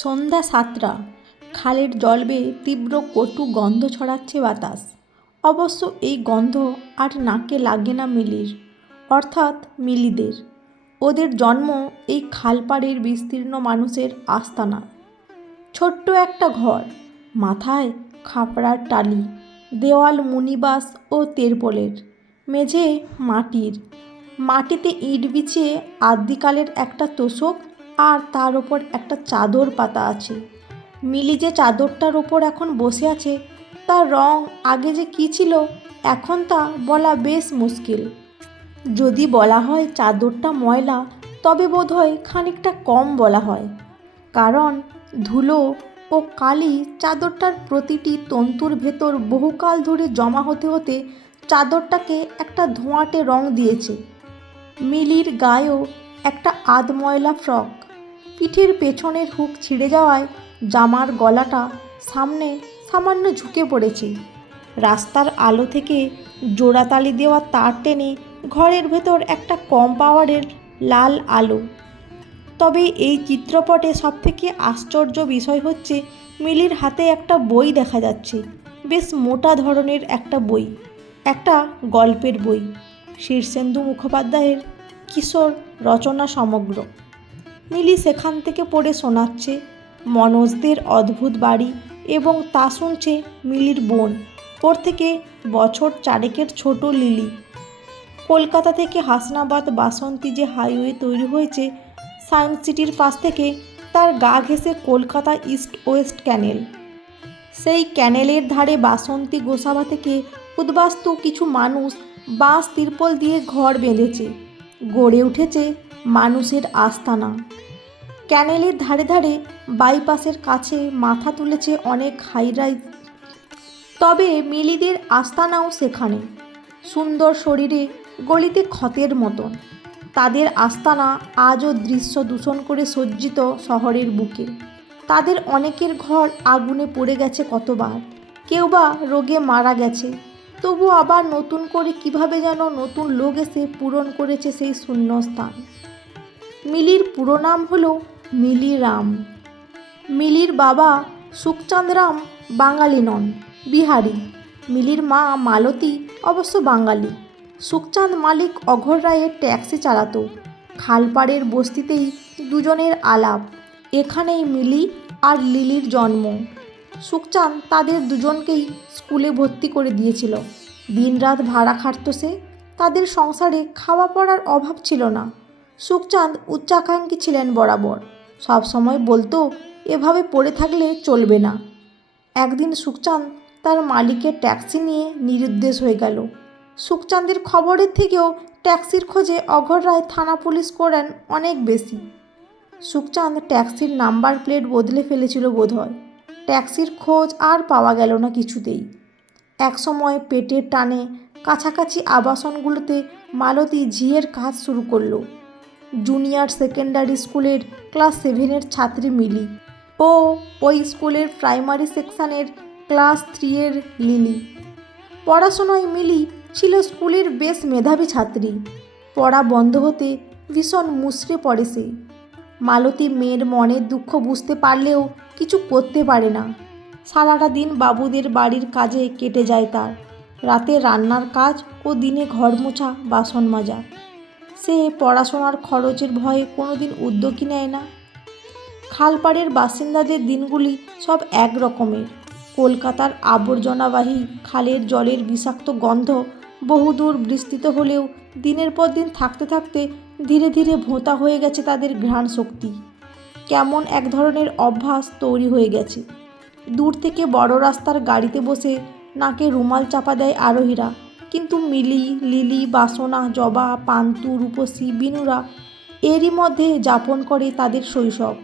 সন্ধ্যা সাতটা। খালের জল বেয়ে তীব্র কটু গন্ধ ছড়াচ্ছে বাতাস। অবশ্য এই গন্ধ আর নাকে লাগে না মিলির, অর্থাৎ মিলিদের। ওদের জন্ম এই খালপাড়ের বিস্তীর্ণ মানুষের আস্তানা। ছোট্ট একটা ঘর, মাথায় খাপড়ার টালি, দেওয়াল মুনিবাস ও তেরপোলের, মেঝে মাটির। মাটিতে ইট বিছিয়ে আদ্যিকালের একটা তোষক আর তার ওপর একটা চাদর পাতা আছে। মিলি যে চাদরটার ওপর এখন বসে আছে, তার রং আগে যে কী ছিল, এখন তা বলা বেশ মুশকিল। যদি বলা হয় চাদরটা ময়লা, তবে বোধহয় খানিকটা কম বলা হয়। কারণ ধুলো ও কালি চাদরটার প্রতিটি তন্তুর ভেতর বহুকাল ধরে জমা হতে হতে চাদরটাকে একটা ধোঁয়াটে রং দিয়েছে। মিলির গায়েও একটা আধময়লা ফ্রক। পিঠের পেছনের হুক ছিঁড়ে যাওয়ায় জামার গলাটা সামনে সামান্য ঝুঁকে পড়েছে। রাস্তার আলো থেকে জোড়াতালি দেওয়া তার টেনে ঘরের ভেতর একটা কম পাওয়ারের লাল আলো। তবে এই চিত্রপটে সবথেকে আশ্চর্য বিষয় হচ্ছে মিলির হাতে একটা বই দেখা যাচ্ছে। বেশ মোটা ধরনের একটা বই, একটা গল্পের বই। শীর্ষেন্দু মুখোপাধ্যায়ের কিশোর রচনা সমগ্র। মিলি সেখান থেকে পড়ে শোনাচ্ছে, মনোজদের অদ্ভুত বাড়ি এবং তা শুনছে মিলির বোন। ওর থেকে বছর চারেকের ছোট লিলি। কলকাতা থেকে হাসনাবাদ বাসন্তী যে হাইওয়ে তৈরি হয়েছে, সায়েন্স সিটির পাশ থেকে তার গা ঘেঁষে কলকাতা ইস্ট ওয়েস্ট ক্যানেল। সেই ক্যানেলের ধারে বাসন্তী গোসাবা থেকে উদ্বাস্তু কিছু মানুষ বাঁশ তিরপল দিয়ে ঘর বেঁধেছে। গড়ে উঠেছে মানুষের আস্তানা। ক্যানেলের ধারে ধারে বাইপাসের কাছে মাথা তুলেছে অনেক হাইরাইজ তবে মিলিদের আস্তানাও সেখানে। সুন্দর শরীরে গলিতে ক্ষতের মতন। তাদের আস্তানা আজও দৃশ্য দূষণ করে সজ্জিত শহরের বুকে। তাদের অনেকের ঘর আগুনে পড়ে গেছে কতবার। কেউ বা রোগে মারা গেছে। তবু আবার নতুন করে কীভাবে যেন নতুন লোক এসে পূরণ করেছে সেই শূন্যস্থান। মিলির পুরো নাম হলো মিলি রাম মিলির বাবা সুখচাঁদ রাম বাঙালি নন, বিহারি। মিলির মা মালতী অবশ্য বাঙালি। সুখচাঁদ মালিক অঘর রায়ের ট্যাক্সি চালাতো। খালপাড়ের বস্তিতেই দুজনের আলাপ। এখানেই মিলি আর লিলির জন্ম। সুখচাঁদ তাদের দুজনকেই স্কুলে ভর্তি করে দিয়েছিল। দিনরাত ভাড়া খাটত সে, তাদের সংসারে খাওয়া পড়ার অভাব ছিল না। সুখচাঁদ উচ্চাকাঙ্ক্ষী ছিলেন বরাবর। সব সময় বলতো, এভাবে পড়ে থাকলে চলবে না। একদিন সুখচাঁদ তার মালিকের ট্যাক্সি নিয়ে নিরুদ্দেশ হয়ে গেল। সুখচাঁদের খবরের থেকেও ট্যাক্সির খোঁজে অঘর রায় থানা পুলিশ করেন অনেক বেশি। সুখচাঁদ ট্যাক্সির নাম্বার প্লেট বদলে ফেলেছিল বোধহয়। ট্যাক্সির খোঁজ আর পাওয়া গেল না কিছুতেই। একসময় পেটের টানে কাছাকাছি আবাসনগুলোতে মালতী ঝিয়ের কাজ শুরু করল। জুনিয়র সেকেন্ডারি স্কুলের ক্লাস সেভেনের ছাত্রী মিলি ও ওই স্কুলের প্রাইমারি সেকশনের ক্লাস থ্রিয়ের লিলি। পড়াশোনায় মিলি ছিল স্কুলের বেশ মেধাবী ছাত্রী। পড়া বন্ধ হতে ভীষণ মুচড়ে পড়ে সে। মালতী মেয়ের মনের দুঃখ বুঝতে পারলেও কিছু করতে পারে না। সারাটা দিন বাবুদের বাড়ির কাজে কেটে যায় তার। রাতে রান্নার কাজ ও দিনে ঘর মোছা, বাসন মাজা। সে পড়াশোনার খরচের ভয়ে কোনো দিন উদ্যোগই নেয় না। খালপাড়ের বাসিন্দাদের দিনগুলি সব এক রকমের কলকাতার আবর্জনাবাহী খালের জলের বিষাক্ত গন্ধ বহুদূর বিস্তৃত হলেও দিনের পর দিন থাকতে থাকতে ধীরে ধীরে ভোঁতা হয়ে গেছে তাদের ঘ্রাণ শক্তি কেমন এক ধরনের অভ্যাস তৈরি হয়ে গেছে। দূর থেকে বড় রাস্তার গাড়িতে বসে নাকে রুমাল চাপা দেয় আরোহীরা। কিন্তু মিলি, লিলি, বাসনা, জবা, পান্তু, রূপসী, বিনুরা এরই মধ্যে যাপন করে তাদের শৈশব।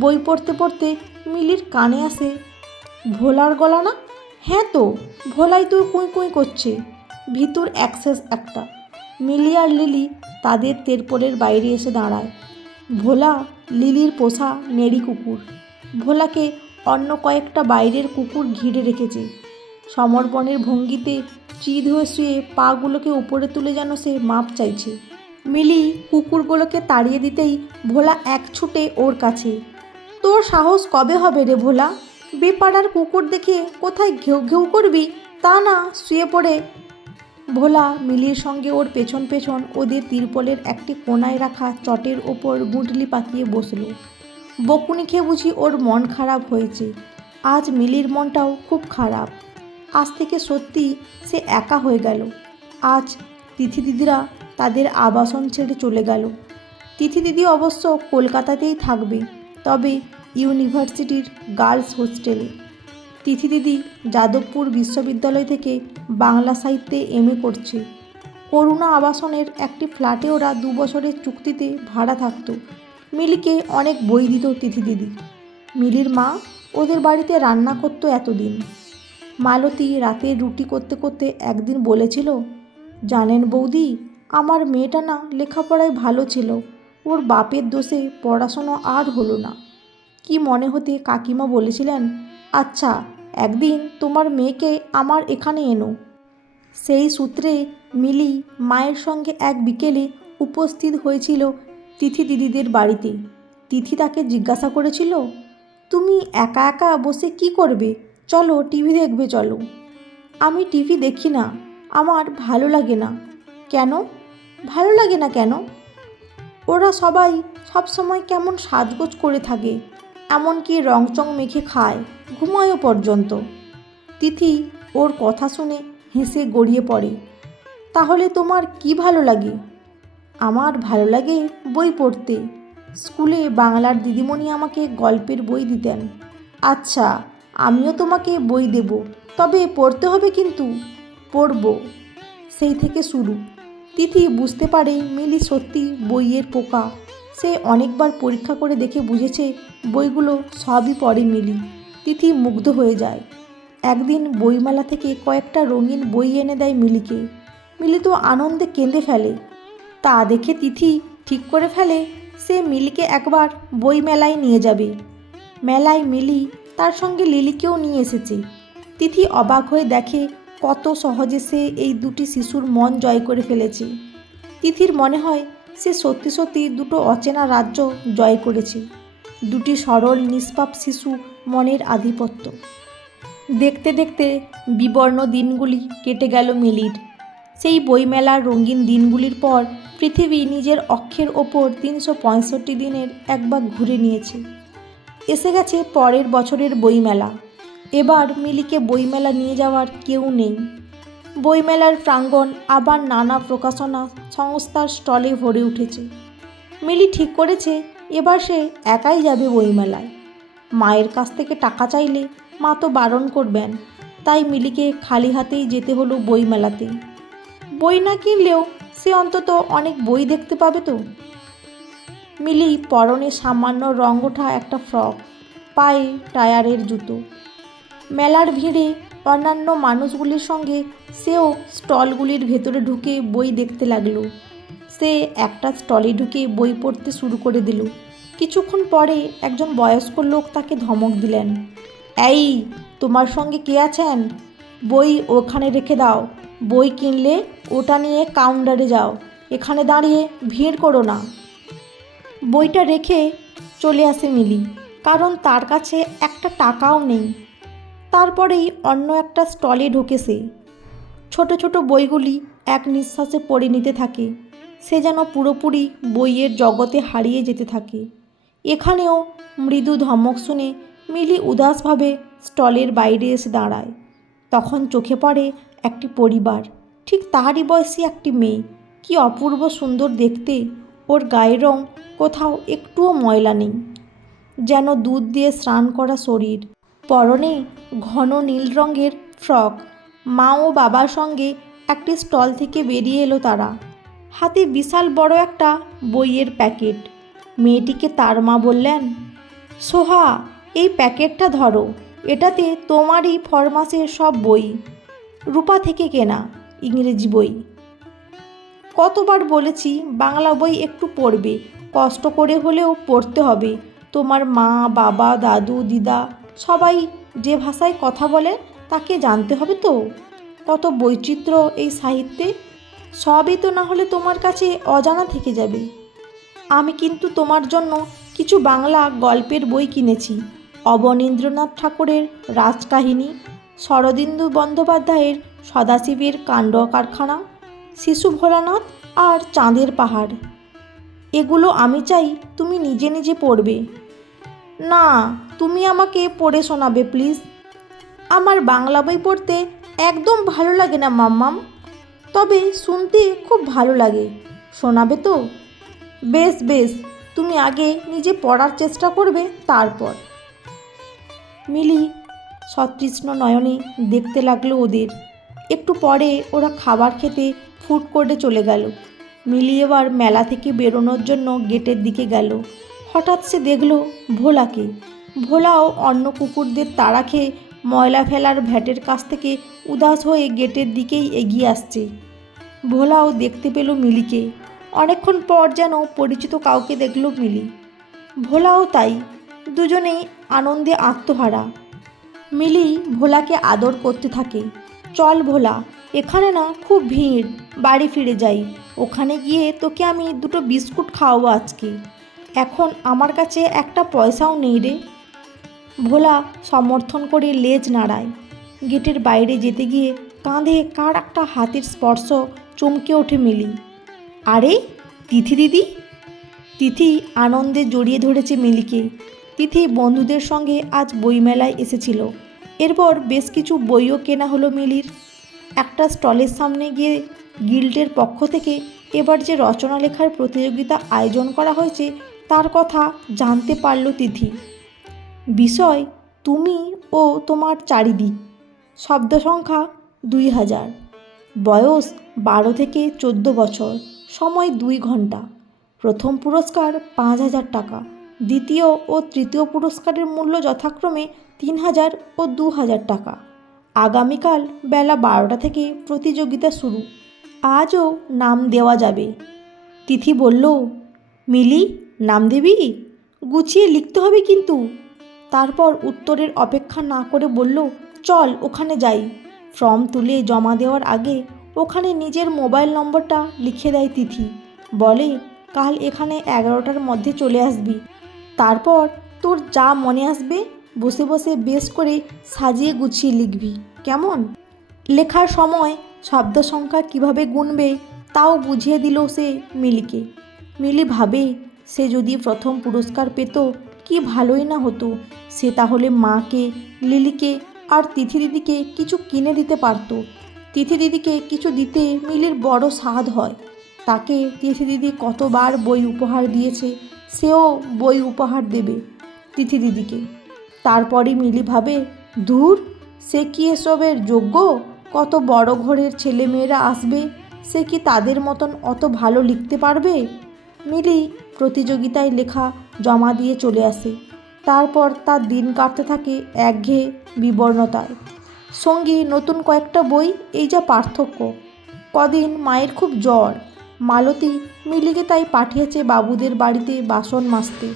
বই পড়তে পড়তে মিলির কানে আসে, ভোলার গলা না? হ্যাঁ তো, ভোলাই তো কুঁই কুঁই করছে। ভিতর অ্যাক্সেস একটা। মিলি আর লিলি তাদের তেরপোলের বাইরে এসে দাঁড়ায়। ভোলা লিলির পোষা নেড়ি কুকুর। ভোলাকে অন্য কয়েকটা বাইরের কুকুর ঘিরে রেখেছে। সমর্পণের ভঙ্গিতে চিদ হয়ে শুয়ে পাগুলোকে উপরে তুলে যেন সে মাপ চাইছে। মিলি কুকুরগুলোকে তাড়িয়ে দিতেই ভোলা এক ছুটে ওর কাছে। তোর সাহস কবে হবে রে ভোলা? বেপাড়ার কুকুর দেখে কোথায় ঘেউ ঘেউ করবি? তা না, শুয়ে পড়ে ভোলা মিলির সঙ্গে ওর পেছন পেছন ওদের তিরপলের একটি কোনায় রাখা চটের ওপর গুঁটলি পাকিয়ে বসল। বকুনি খেয়ে বুঝি ওর মন খারাপ হয়েছে। আজ মিলির মনটাও খুব খারাপ। আজ থেকে সত্যি সে একা হয়ে গেল। আজ তিথি দিদিরা তাদের আবাসন ছেড়ে চলে গেল। তিথি দিদি অবশ্য কলকাতাতেই থাকবে, তবে ইউনিভার্সিটির গার্লস হোস্টেলে। তিথি দিদি যাদবপুর বিশ্ববিদ্যালয় থেকে বাংলা সাহিত্যে এম করছে। করুণা আবাসনের একটি ফ্ল্যাটে ওরা দু বছরের চুক্তিতে ভাড়া থাকত। মিলিকে অনেক বই দিত তিথি দিদি। মিলির মা ওদের বাড়িতে রান্না করতো এতদিন। মালতী রাতে রুটি করতে করতে একদিন বলেছিল, জানেন বৌদি, আমার মেয়েটা না লেখাপড়ায় ভালো ছিল। ওর বাপের দোষে পড়াশোনা আর হলো না। কি মনে হতে কাকিমা বলেছিলেন আচ্ছা একদিন তোমার মেয়েকে আমার এখানে এনো। সেই সূত্রে মিলি মায়ের সঙ্গে এক বিকেলে উপস্থিত হয়েছিল তিথি দিদিদের বাড়িতে। তিথি তাকে জিজ্ঞাসা করেছিল, তুমি একা একা বসে কি করবে? চলো টিভি দেখবে, চলো। আমি টিভি দেখি না, আমার ভালো লাগে না। কেন? ভালো লাগে না কেন? ওরা সবাই সবসময় কেমন সাজগোজ করে থাকে। এমনকি রংচং মেখে খায়, ঘুমায়ও পর্যন্ত। তিথি ওর কথা শুনে হেসে গড়িয়ে পড়ে, তাহলে তোমার কি ভালো লাগে? আমার ভালো লাগে বই পড়তে। স্কুলে বাংলার দিদিমণি আমাকে গল্পের বই দিতেন। আচ্ছা আমিও তোমাকে বই দেব, তবে পড়তে হবে কিন্তু? পড়ব। সেই থেকে শুরু। তিথি বুঝতে পারে মিলি সত্যি বইয়ের পোকা। সে অনেকবার পরীক্ষা করে দেখে বুঝেছে বইগুলো সবই পড়ে মিলি। তিথি মুগ্ধ হয়ে যায়। একদিন বইমেলা থেকে কয়েকটা রঙিন বই এনে দেয় মিলিকে। মিলি তো আনন্দে কেঁদে ফেলে। তা দেখে তিথি ঠিক করে ফেলে, সে মিলিকে একবার বই মেলায় নিয়ে যাবে। মেলায় মিলি তার সঙ্গে লিলিকেও নিয়ে এসেছে। তিথি অবাক হয়ে দেখে কত সহজে সে এই দুটি শিশুর মন জয় করে ফেলেছে। তিথির মনে হয় সে সত্যি সত্যি দুটো অচেনা রাজ্য জয় করেছে। দুটি সরল, নিষ্পাপ শিশু মনের আধিপত্য। দেখতে দেখতে বিবর্ণ দিনগুলি কেটে গেল মিলির। সেই বইমেলার রঙিন দিনগুলির পর পৃথিবী নিজের অক্ষের ওপর তিনশো পঁয়ষট্টি দিনের একবার ঘুরে নিয়েছে। এসে গেছে পরের বছরের বইমেলা। এবার মিলিকে বইমেলা নিয়ে যাওয়ার কেউ নেই। বইমেলার প্রাঙ্গণ আবার নানা প্রকাশনা সংস্থার স্টলে ভরে উঠেছে। মিলি ঠিক করেছে, এবার সে একাই যাবে বইমেলায়। মায়ের কাছ থেকে টাকা চাইলে মা তো বারণ করবেন, তাই মিলিকে খালি হাতেই যেতে হলো বইমেলাতে বই না কিনলেও সে অন্তত অনেক বই দেখতে পাবে তো। মিলি পরনে সামান্য রঙ ওঠা একটা ফ্রক, পায়ে টায়ারের জুতো। মেলার ভিড়ে অন্যান্য মানুষগুলির সঙ্গে সেও স্টলগুলির ভেতরে ঢুকে বই দেখতে লাগল। সে একটা স্টলে ঢুকে বই পড়তে শুরু করে দিল। কিছুক্ষণ পরে একজন বয়স্ক লোক তাকে ধমক দিলেন, এই, তোমার সঙ্গে কে আছেন? বই ওখানে রেখে দাও। বই কিনলে ওটা নিয়ে কাউন্টারে যাও। এখানে দাঁড়িয়ে ভিড় করো না। বইটা রেখে চলে আসে মিলি, কারণ তার কাছে একটা টাকাও নেই। তারপরেই অন্য একটা স্টলে ঢোকে সে ছোট ছোট বইগুলি এক নিঃশ্বাসে পড়ে নিতে থাকে। সে যেন পুরোপুরি বইয়ের জগতে হারিয়ে যেতে থাকে। এখানেও মৃদু ধমক শুনে মিলি উদাসভাবে স্টলের বাইরে এসে দাঁড়ায়। তখন চোখে পড়ে একটি পরিবার। ঠিক তাহারই বয়সী একটি মেয়ে। কি অপূর্ব সুন্দর দেখতে। ওর গায়ের রং কোথাও একটুও ময়লা নেই। যেন দুধ দিয়ে স্নান করা শরীর। পরনে ঘন নীল রঙের ফ্রক। মা ও বাবার সঙ্গে একটি স্টল থেকে বেরিয়ে এলো তারা। হাতে বিশাল বড় একটা বইয়ের প্যাকেট। মেয়েটিকে তার মা বললেন, সোহা, এই প্যাকেটটা ধরো। এটাতে তোমারই ফরমাসের সব বই। রূপা থেকে কেনা, ইংরেজি বই। কতবার বলেছি বাংলা বই একটু পড়বে। কষ্ট করে হলেও পড়তে হবে। তোমার মা, বাবা, দাদু, দিদা সবাই যে ভাষায় কথা বলে তাকে জানতে হবে তো। কত বৈচিত্র্য এই সাহিত্যে। সবই তো না হলে তোমার কাছে অজানা থেকে যাবে। আমি কিন্তু তোমার জন্য কিছু বাংলা গল্পের বই কিনেছি। অবনীন্দ্রনাথ ঠাকুরের রাজকাহিনী, শরদিন্দু বন্দ্যোপাধ্যায়ের সদাশিবের কাণ্ড কারখানা, শিশু ভোলানাথ আর চাঁদের পাহাড়। এগুলো আমি চাই তুমি নিজে নিজে পড়বে। না, তুমি আমাকে পড়ে শোনাবে, প্লিজ। আমার বাংলা বই পড়তে একদম ভালো লাগে না, মাম্মাম। তবে শুনতে খুব ভালো লাগে। শোনাবে তো? বেশ বেশ, তুমি আগে নিজে পড়ার চেষ্টা করবে, তারপর। মিলি, সতৃষ্ণ নয়নে দেখতে লাগল ওদের। একটু পরে ওরা খাবার খেতে ফুড কোর্টে চলে গেল। মিলি এবার মেলা থেকে বেরোনোর জন্য গেটের দিকে গেল। হঠাৎ সে দেখল ভোলাকে। ভোলাও অন্য কুকুরদের তাড়া খেয়ে ময়লা ফেলার ভ্যাটের কাছ থেকে উদাস হয়ে গেটের দিকেই এগিয়ে আসছে। ভোলাও দেখতে পেল মিলিকে। অনেকক্ষণ পর যেন পরিচিত কাউকে দেখল মিলি। ভোলাও তাই, দুজনেই আনন্দে আত্মহারা। মিলি ভোলাকে আদর করতে থাকে। চল ভোলা, এখানে না খুব ভিড়, বাড়ি ফিরে যাই। ওখানে গিয়ে তোকে আমি দুটো বিস্কুট খাওয়াবো আজকে। এখন আমার কাছে একটা পয়সাও নেই রে। ভোলা সমর্থন করে লেজ নাড়ায়। গেটের বাইরে যেতে গিয়ে কাঁধে কার একটা হাতের স্পর্শ চমকে ওঠে মিলি। আরে, তিথি দিদি? তিথি আনন্দে জড়িয়ে ধরেছে মিলিকে। তিথি বন্ধুদের সঙ্গে আজ বইমেলায় এসেছিল। এরপর বেশ কিছু বইও কেনা হলো মিলির। একটা স্টলের সামনে গিয়ে গিল্ডের পক্ষ থেকে এবার যে রচনা লেখার প্রতিযোগিতা আয়োজন করা হয়েছে তার কথা জানতে পারল তিথি। বিষয়, তুমি ও তোমার চারিদিক। শব্দ সংখ্যা দুই হাজার। বয়স বারো থেকে চোদ্দ বছর। সময় দুই ঘণ্টা। প্রথম পুরস্কার পাঁচ হাজার টাকা। দ্বিতীয় ও তৃতীয় পুরস্কারের মূল্য যথাক্রমে তিন হাজার ও দু হাজার টাকা। আগামীকাল বেলা বারোটা থেকে প্রতিযোগিতা শুরু। আজও নাম দেওয়া যাবে। তিথি বলল, মিলি নাম দেবি? গুছিয়ে লিখতে হবে কিন্তু। তারপর উত্তরের অপেক্ষা না করে বলল, চল ওখানে যাই। ফর্ম তুলে জমা দেওয়ার আগে ওখানে নিজের মোবাইল নম্বরটা লিখে দেয় তিথি। বলে, কাল এখানে এগারোটার মধ্যে চলে আসবি। তারপর তোর যা মনে আসবে, বসে বসে বেশ করে সাজিয়ে গুছিয়ে লিখবি। কেমন? লেখার সময় শব্দ সংখ্যা কীভাবে গুনবে, তাও বুঝিয়ে দিল সে মিলিকে। মিলি ভাবে সে যদি প্রথম পুরস্কার পেত, কি ভালোই না হতো। সে তাহলে মাকে, লিলিকে আর তিথি দিদিকে কিছু কিনে দিতে পারত। তিথি দিদিকে কিছু দিতে মিলির বড় স্বাদ হয়। তাকে তিথি দিদি কতবার বই উপহার দিয়েছে, সেও বই উপহার দেবে তিথি দিদিকে। তারপরে মিলি ভাবে দূর সে কি এসবের যোগ্য? কত বড় ঘরের ছেলেমেয়েরা আসবে, সে কি তাদের মতন অত ভালো লিখতে পারবে? মিলি প্রতিযোগিতায় লেখা জমা দিয়ে চলে আসে। তারপর তার দিন কাটতে থাকে একঘেয়ে বিবর্ণতায়। সঙ্গী, নতুন কয়েকটা বই, এই যা পার্থক্য। কদিন মায়ের খুব জ্বর। মালতী মিলিকে তাই পাঠিয়েছে বাবুদের বাড়িতে বাসন মাজতে।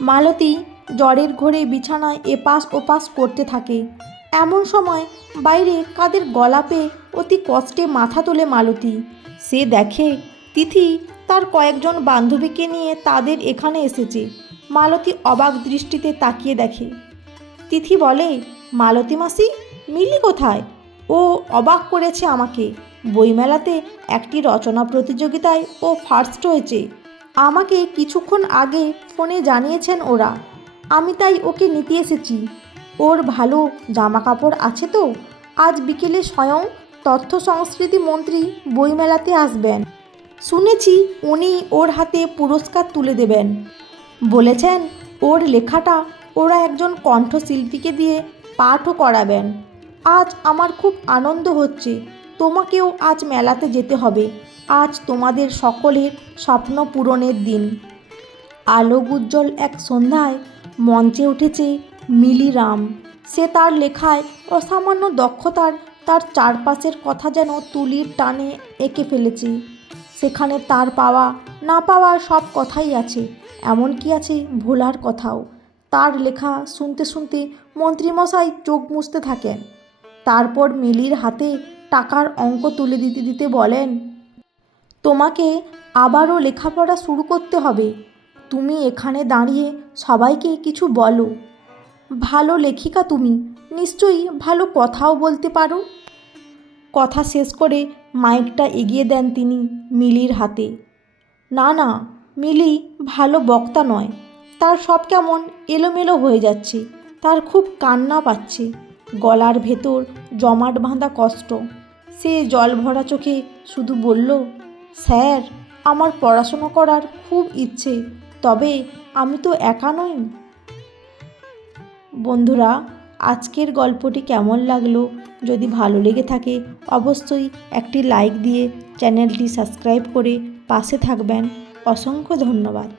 মালতী জ্বরের ঘোরে বিছানায় এপাশ ওপাশ করতে থাকে। এমন সময় বাইরে কাদের গলা পেয়ে অতি কষ্টে মাথা তোলে মালতী। সে দেখে, তিথি তার কয়েকজন বান্ধবীকে নিয়ে তাদের এখানে এসেছে। মালতী অবাক দৃষ্টিতে তাকিয়ে দেখে। তিথি বলে, মালতী মাসি, মিলি কোথায়? ও অবাক করেছে আমাকে। বইমেলাতে একটি রচনা প্রতিযোগিতায় ও ফার্স্ট হয়েছে। আমাকে কিছুক্ষণ আগে ফোনে জানিয়েছেন ওরা। আমি তাই ওকে নিতে এসেছি। ওর ভালো জামা কাপড় আছে তো? আজ বিকেলে স্বয়ং তথ্য সংস্কৃতি মন্ত্রী বইমেলাতে আসবেন। শুনেছি উনি ওর হাতে পুরস্কার তুলে দেবেন। বলেছেন ওর লেখাটা ওরা একজন কণ্ঠশিল্পীকে দিয়ে পাঠও করাবেন। আজ আমার খুব আনন্দ হচ্ছে, তোমাকেও আজ মেলাতে যেতে হবে। আজ তোমাদের সকলের স্বপ্ন পূরণের দিন। আলোক উজ্জ্বল এক সন্ধ্যায় মঞ্চে উঠেছে মিলিরাম সে তার লেখায় অসামান্য দক্ষতার তার চারপাশের কথা যেন তুলির টানে এঁকে ফেলেছে। সেখানে তার পাওয়া, না পাওয়ার সব কথাই আছে। এমনকি আছে ভোলার কথাও। তার লেখা শুনতে শুনতে মন্ত্রীমশাই চোখ মুছতে থাকেন। তারপর মিলির হাতে টাকার অঙ্ক তুলে দিতে দিতে বলেন, তোমাকে আবারও লেখাপড়া শুরু করতে হবে। তুমি এখানে দাঁড়িয়ে সবাইকে কিছু বলো। ভালো লেখিকা তুমি। নিশ্চয়ই ভালো কথাও বলতে পারো? কথা শেষ করে মাইকটা এগিয়ে দেন তিনি মিলির হাতে। না না, মিলি ভালো বক্তা নয়। তার সব কেমন এলোমেলো হয়ে যাচ্ছে। তার খুব কান্না পাচ্ছে। গলার ভেতর জমাট বাঁধা কষ্ট। সে জল ভরা চোখে শুধু বলল, স্যার, আমার পড়াশোনা করার খুব ইচ্ছে, তবে আমি তো একা নই। বন্ধুরা আজকের গল্পটি কেমন লাগল? যদি ভালো লেগে থাকে, অবশ্যই একটি লাইক দিয়ে চ্যানেলটি সাবস্ক্রাইব করে পাশে থাকবেন। অসংখ্য ধন্যবাদ।